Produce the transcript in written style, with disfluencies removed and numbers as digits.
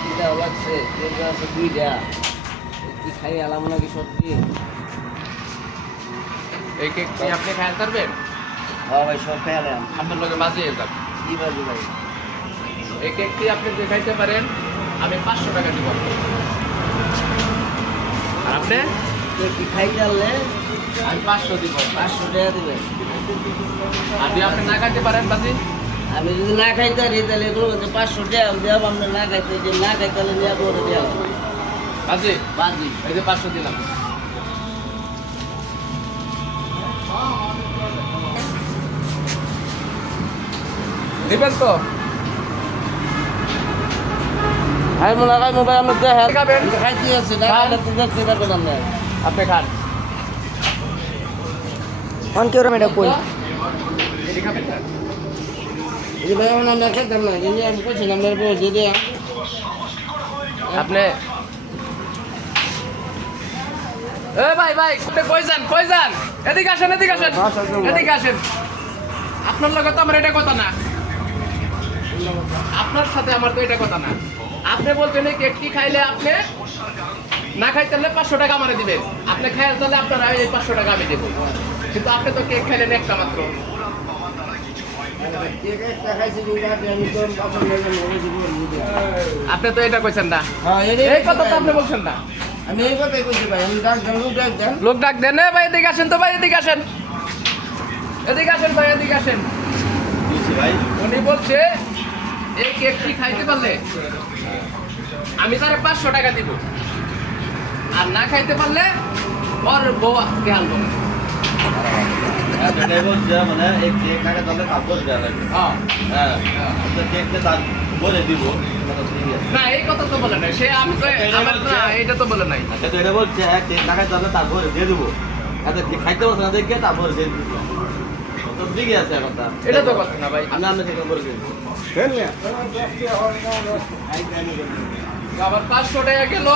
খিদাও লাগছে, কেক আছে দুইটা। কি খাই আলাম নাকি সত্যি? এই কেক কি আপনি খাইতে পারবেন? হ্যাঁ ভাই, সব খাই আলাম। আপনার লোকে বাজিয়ে যাবে। কি বাজে ভাই? এই কেকটি আপনি যদি খাইতে পারেন আমি 500 টাকা দিব। আর আপনি? কেক কি খাইতে আনলে আমি 500 দিব। 500 টাকা দিবেন। আর যদি আপনি না খাইতে পারেন বাজি, আমি যদি না খাইতে পারি তাহলে এগুলো 500 টাকা দেব। আপনি না খাইতে, যে না খাইতে তাহলে নিয়ে পরে দেব বাজি বাজি। এই যে 500 দিলাম। দিবেন তো? আর মনে হয় মোবাইল আমার দেখেন খাবেন? খাইতে আছে না, খাইলে তো দেখতে পারবেন আপনি। আপনি খান। অন কেউ এটা কই এটি খাবেন না? এই ভাই আমরা না খাইতাম না, কিন্তু আমি কইছিলাম না বউ যদি আপনি ভাই ভাই আপনি কই যান, কই যান? এদিকে আসেন, এদিকে আসেন, এদিকে আসেন। আপনার লগে তো আমার এটা কথা না, আপনার সাথে আমার তো এটা কথা না। আপনি বলছেন এই কেক কি খাইলে আপনি না খাইতে হলে 500 টাকা আমারে দিবেন। আপনি খাইলে তাহলে আপনার এই 500 টাকা আমি দেবো। কিন্তু আপনি তো কেক খাইলেন একটা মাত্র। কেক একটা খাইছি দুই রাতে, আমি তো আপনার লাগে মরে দিব বুঝে। আপনি তো এটা কইছেন না, হ্যাঁ এই কথা তো আপনি বলছেন না। আমি এই কথাই কইছি ভাই, আমি ডাক দেন, লোক ডাক দেন। লোক ডাক দেন। ভাই এদিকে আসেন তো, ভাই এদিকে আসেন, এদিকে আসেন ভাই, এদিকে আসেন। উনি বলছে এই কেকটি খাইতে পারলে আমি তার 500 টাকা দিব, আর না খাইতে পারলে ওর বউ কে আনবো। মানে এই কেক আগে তাহলে কাপড় দেওয়া লাগবে। হ্যাঁ, তো কেকটা তার বলে দিব। না এই কথা তো বলে নাই সে, আমি তো আমার না এটা তো বলে নাই। আচ্ছা, তো এটা বলছে কেক টাকা তাহলে তারপরে দিয়ে দেবো। আচ্ছা, কেক খাইতে পারছে না দেখে তারপরে দিয়ে দিব। তো ঠিকই আছে কথা। এটা তো কথা না ভাই। আমি আপনাকে করে দিই। আবার 500 টাকা গেল।